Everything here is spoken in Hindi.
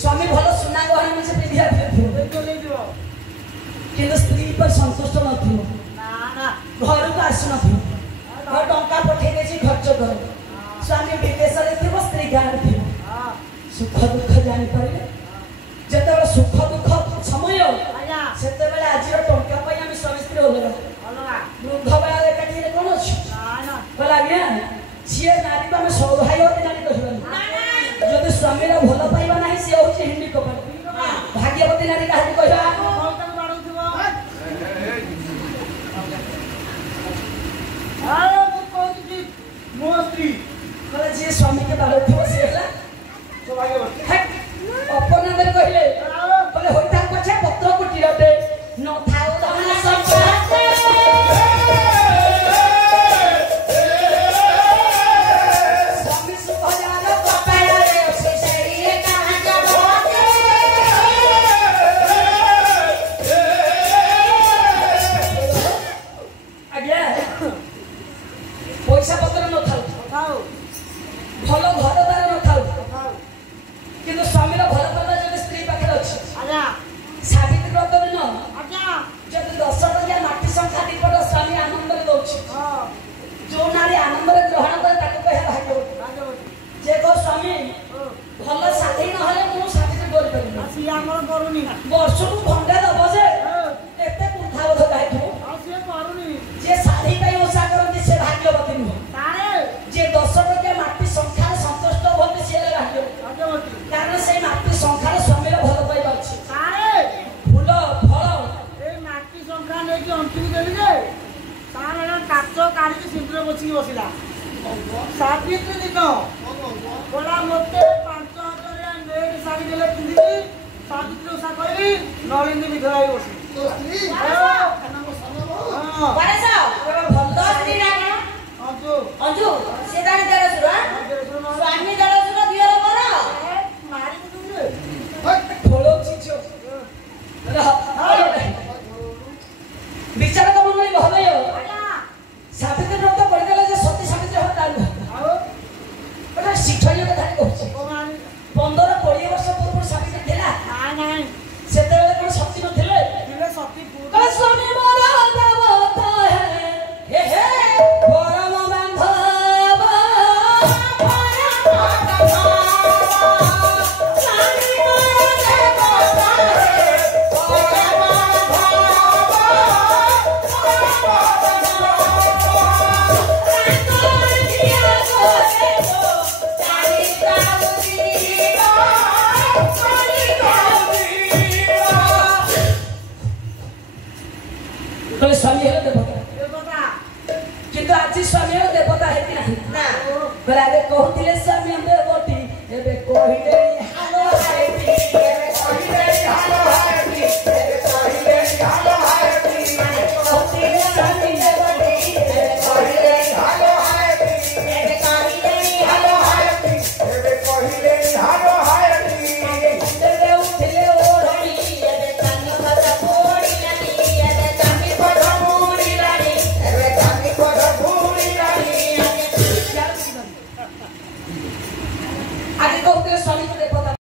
स्वामी भल सुना गहना में से पिंधिया किंतु स्त्री पर संतुष्ट नथियो घर को आसु नथियो टंका पठे देछि खर्च कर स्वामी विदेश रे थिबो स्त्री गाँव थिबो सुख दुख जानि पारे जते सुख दुख समय सेते बेले आज टंका पई हम स्वामी स्त्री अलगा वृद्ध बेला एकाठी रे कोन अछि बोला गया सीए नारी को हम सौभाग्यवती नारी कहबा जदि स्वामी रा भलो पाइबा नाही से होछि हिंदी कपड़ भाग्यवती नारी काहे कहबा जी स्वामी के बारे में अपना बेर कहले बोले होइता पछे पत्र कुटी रते न थाउ धन संपत्ति स्वामी सुभजान कपाय रे से सेरिए कहां जबते आज्ञा पैसा पत्र न थाउ भल घर द्वार न थाउ किंतु स्वामी भल पाइबा जब स्त्री पाखे अच्छी सावित्री व्रत दिन जब 10 टकिया माटी संख्या दीपट स्वामी आनंद दौर जो नारी आनंद ग्रहण करे कहे भाग्यवती जे को स्वामी भल साथी न मु सावित्री करी वर्ष को भंडा दब जे एते कुठावध गाइथु जे साथी पाई ओसा करती से भाग्यवती नुह जे 10 टकिया माटी संख्या संतुष्ट होते से भाग्यवती कारण से माटी संख्या स्वामी भल पाइबा अछि फूल फल ए माटी संख्या नै कि अंतिम देली जे तारा काचो काढी सिंदूर बची बसिला सावित्री दिन बोला मते 5000 नेट साड़ी देले पिंदी सावित्री ओसा कहली नलिनी विधवा बसी तो स्त्री हां बारे साहब भल स्त्री ना अंजू अंजू से दानी देला सुरा स्वामी देला सुरा दियर पर मारी कुदुरे थोड़ो चिचो विचार कम नहीं भलयो सावित्री व्रत कर देला जे सती सावित्री हो तालु एटा शिक्षणीय कथा कहछि 15-20 वर्ष पूर्व सावित्री थिला नाही सेते बेले कोन सती न थिले सती पूरा स्वामी मोरा देवता है हे परम बांधव स्वामी मोरा देवता है